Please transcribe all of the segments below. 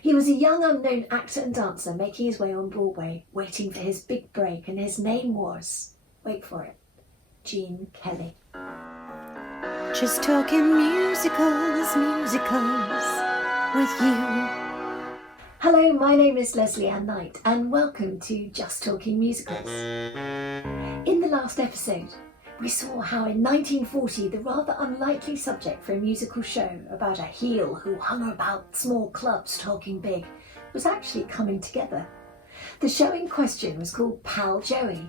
He was a young unknown actor and dancer making his way on Broadway, waiting for his big break, and his name was, wait for it, Gene Kelly. Just talking musicals with you. Hello, my name is Lesley Knight, and welcome to Just Talking Musicals. In the last episode, we saw how in 1940 the rather unlikely subject for a musical show about a heel who hung about small clubs talking big was actually coming together. The show in question was called Pal Joey,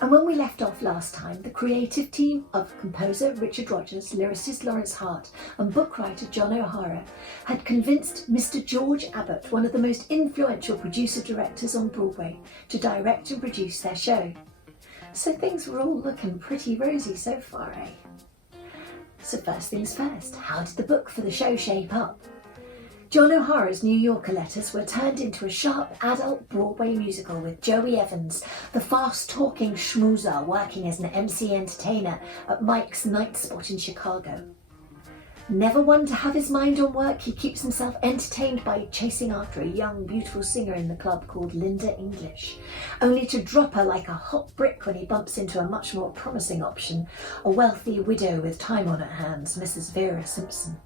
and when we left off last time, the creative team of composer Richard Rodgers, lyricist Lawrence Hart and book writer John O'Hara had convinced Mr. George Abbott, one of the most influential producer-directors on Broadway, to direct and produce their show. So things were all looking pretty rosy so far, eh? So first things first, how did the book for the show shape up? John O'Hara's New Yorker letters were turned into a sharp adult Broadway musical with Joey Evans, the fast-talking schmoozer working as an MC entertainer at Mike's Night Spot in Chicago. Never one to have his mind on work, he keeps himself entertained by chasing after a young, beautiful singer in the club called Linda English, only to drop her like a hot brick when he bumps into a much more promising option, a wealthy widow with time on her hands, Mrs. Vera Simpson.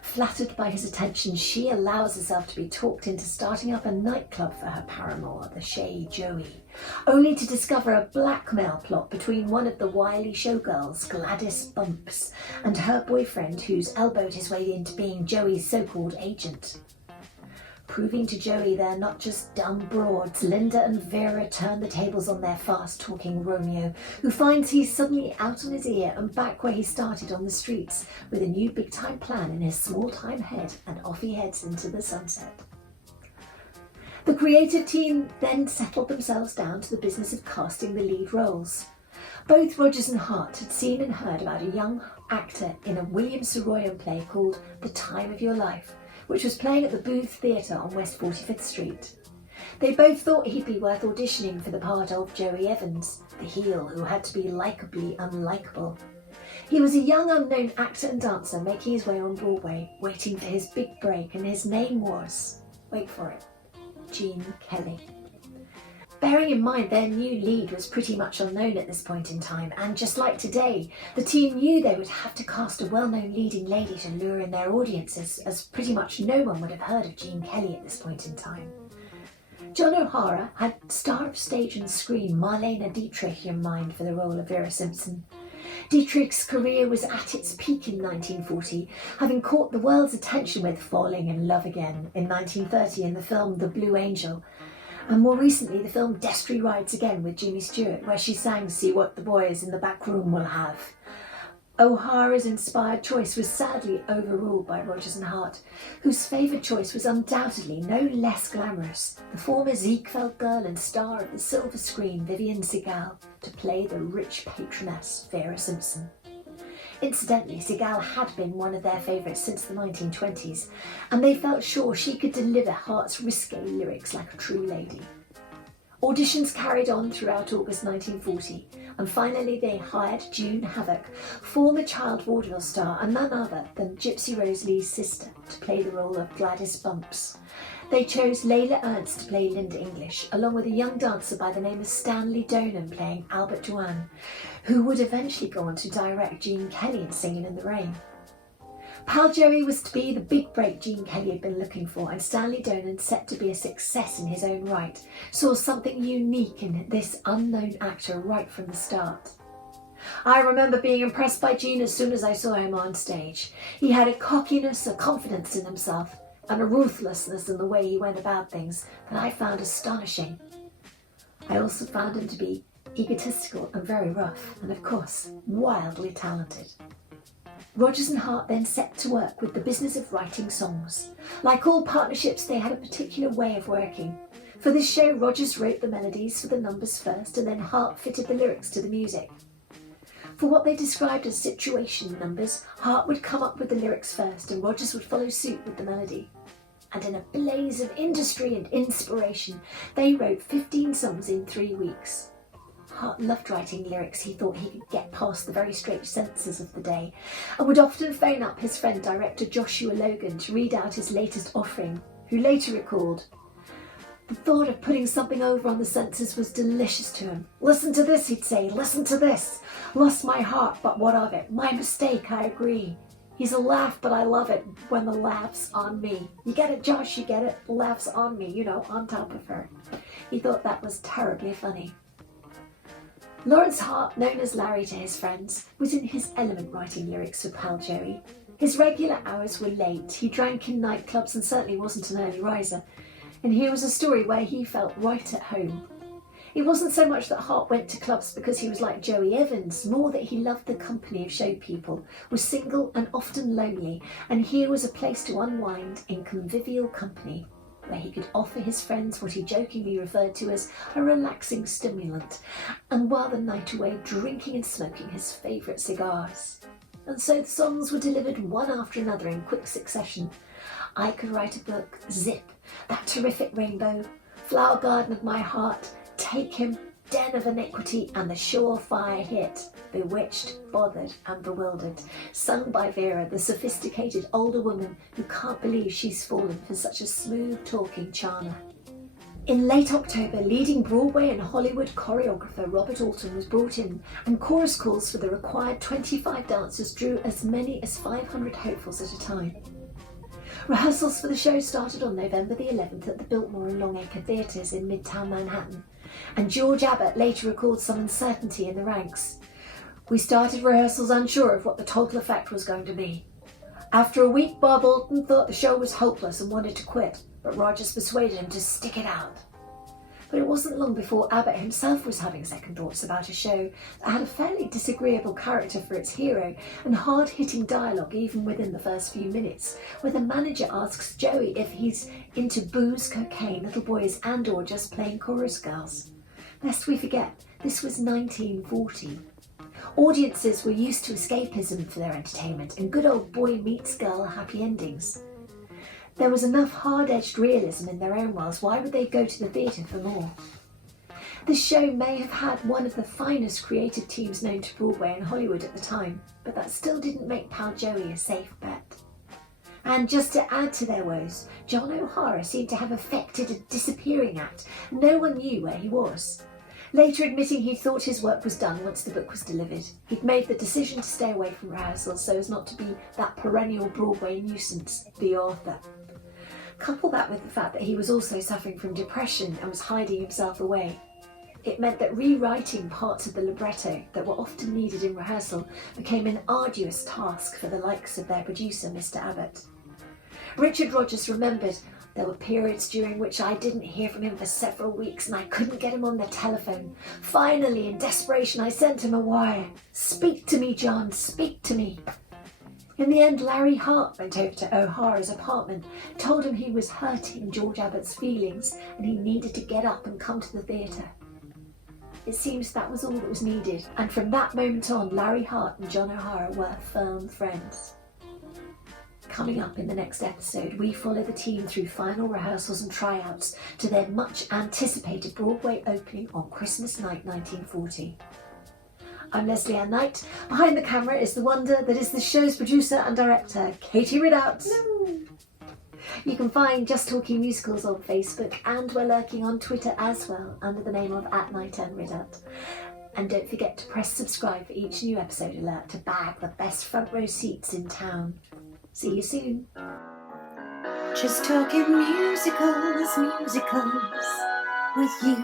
Flattered by his attention, she allows herself to be talked into starting up a nightclub for her paramour, the Shay Joey, only to discover a blackmail plot between one of the wily showgirls, Gladys Bumps, and her boyfriend, who's elbowed his way into being Joey's so-called agent. Proving to Joey they're not just dumb broads, Linda and Vera turn the tables on their fast-talking Romeo, who finds he's suddenly out on his ear and back where he started on the streets, with a new big-time plan in his small-time head, and off he heads into the sunset. The creative team then settled themselves down to the business of casting the lead roles. Both Rodgers and Hart had seen and heard about a young actor in a William Saroyan play called The Time of Your Life, which was playing at the Booth Theatre on West 45th Street. They both thought he'd be worth auditioning for the part of Joey Evans, the heel who had to be likeably unlikable. He was a young unknown actor and dancer making his way on Broadway, waiting for his big break, and his name was, wait for it, Gene Kelly. Bearing in mind their new lead was pretty much unknown at this point in time, and just like today, the team knew they would have to cast a well-known leading lady to lure in their audiences, as pretty much no one would have heard of Gene Kelly at this point in time. John O'Hara had star of stage and screen Marlene Dietrich in mind for the role of Vera Simpson. Dietrich's career was at its peak in 1940, having caught the world's attention with Falling in Love Again in 1930 in the film The Blue Angel, and more recently the film Destry Rides Again with Jimmy Stewart, where she sang See What the Boys in the Back Room Will Have. O'Hara's inspired choice was sadly overruled by Rodgers and Hart, whose favoured choice was undoubtedly no less glamorous, the former Ziegfeld girl and star of the silver screen Vivienne Segal, to play the rich patroness Vera Simpson. Incidentally, Segal had been one of their favourites since the 1920s, and they felt sure she could deliver Hart's risque lyrics like a true lady. Auditions carried on throughout August 1940, and finally they hired June Havoc, former child vaudeville star and none other than Gypsy Rose Lee's sister, to play the role of Gladys Bumps. They chose Layla Ernst to play Linda English, along with a young dancer by the name of Stanley Donen playing Albert Duane, who would eventually go on to direct Gene Kelly in Singing in the Rain. Pal Joey was to be the big break Gene Kelly had been looking for, and Stanley Donen, set to be a success in his own right, saw something unique in this unknown actor right from the start. I remember being impressed by Gene as soon as I saw him on stage. He had a cockiness, a confidence in himself, and a ruthlessness in the way he went about things that I found astonishing. I also found him to be egotistical and very rough, and of course, wildly talented. Rodgers and Hart then set to work with the business of writing songs. Like all partnerships, they had a particular way of working. For this show, Rodgers wrote the melodies for the numbers first, and then Hart fitted the lyrics to the music. For what they described as situation numbers, Hart would come up with the lyrics first, and Rodgers would follow suit with the melody. And in a blaze of industry and inspiration, they wrote 15 songs in 3 weeks. Hart loved writing lyrics he thought he could get past the very strange senses of the day, and would often phone up his friend director Joshua Logan to read out his latest offering, who later recalled, "The thought of putting something over on the censors was delicious to him. 'Listen to this,' he'd say, 'listen to this. Lost my heart, but what of it? My mistake, I agree. He's a laugh, but I love it when the laugh's on me.' You get it, Josh, you get it? The laugh's on me, on top of her." He thought that was terribly funny. Lawrence Hart, known as Larry to his friends, was in his element writing lyrics for Pal Joey. His regular hours were late, he drank in nightclubs and certainly wasn't an early riser. And here was a story where he felt right at home. It wasn't so much that Hart went to clubs because he was like Joey Evans, more that he loved the company of show people, was single and often lonely, and here was a place to unwind in convivial company, where he could offer his friends what he jokingly referred to as a relaxing stimulant, and while the night away drinking and smoking his favourite cigars. And so the songs were delivered one after another in quick succession. I Could Write a Book, Zip, That Terrific Rainbow, Flower Garden of My Heart, Take Him, Den of Iniquity, and the surefire hit, Bewitched, Bothered and Bewildered, sung by Vera, the sophisticated older woman who can't believe she's fallen for such a smooth-talking charmer. In late October, leading Broadway and Hollywood choreographer Robert Alton was brought in, and chorus calls for the required 25 dancers drew as many as 500 hopefuls at a time. Rehearsals for the show started on November the 11th at the Biltmore and Longacre Theatres in Midtown Manhattan, and George Abbott later recalled some uncertainty in the ranks. "We started rehearsals unsure of what the total effect was going to be. After a week, Bob Alton thought the show was hopeless and wanted to quit, but Rogers persuaded him to stick it out." But it wasn't long before Abbott himself was having second thoughts about a show that had a fairly disagreeable character for its hero and hard-hitting dialogue even within the first few minutes, where the manager asks Joey if he's into booze, cocaine, little boys and/or just plain chorus girls. Lest we forget, this was 1940. Audiences were used to escapism for their entertainment and good old boy meets girl happy endings. There was enough hard-edged realism in their own worlds. Why would they go to the theatre for more? This show may have had one of the finest creative teams known to Broadway and Hollywood at the time, but that still didn't make Pal Joey a safe bet. And just to add to their woes, John O'Hara seemed to have effected a disappearing act. No one knew where he was. Later admitting he thought his work was done once the book was delivered. He'd made the decision to stay away from rehearsals so as not to be that perennial Broadway nuisance, the author. Couple that with the fact that he was also suffering from depression and was hiding himself away. It meant that rewriting parts of the libretto that were often needed in rehearsal became an arduous task for the likes of their producer, Mr. Abbott. Richard Rogers remembered, "There were periods during which I didn't hear from him for several weeks and I couldn't get him on the telephone. Finally, in desperation, I sent him a wire. 'Speak to me, John, speak to me.' In the end, Larry Hart went over to O'Hara's apartment, told him he was hurting George Abbott's feelings and he needed to get up and come to the theatre. It seems that was all that was needed, and from that moment on, Larry Hart and John O'Hara were firm friends. Coming up in the next episode, we follow the team through final rehearsals and tryouts to their much anticipated Broadway opening on Christmas night 1940. I'm Lesley Ann Knight. Behind the camera is the wonder that is the show's producer and director, Katie Ridout. No. You can find Just Talking Musicals on Facebook, and we're lurking on Twitter as well under the name of @KnightAndRidout. And don't forget to press subscribe for each new episode alert to bag the best front row seats in town. See you soon. Just talking musicals with you.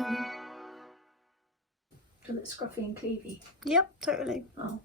Do you look scruffy and cleavy? Yep, totally. Oh.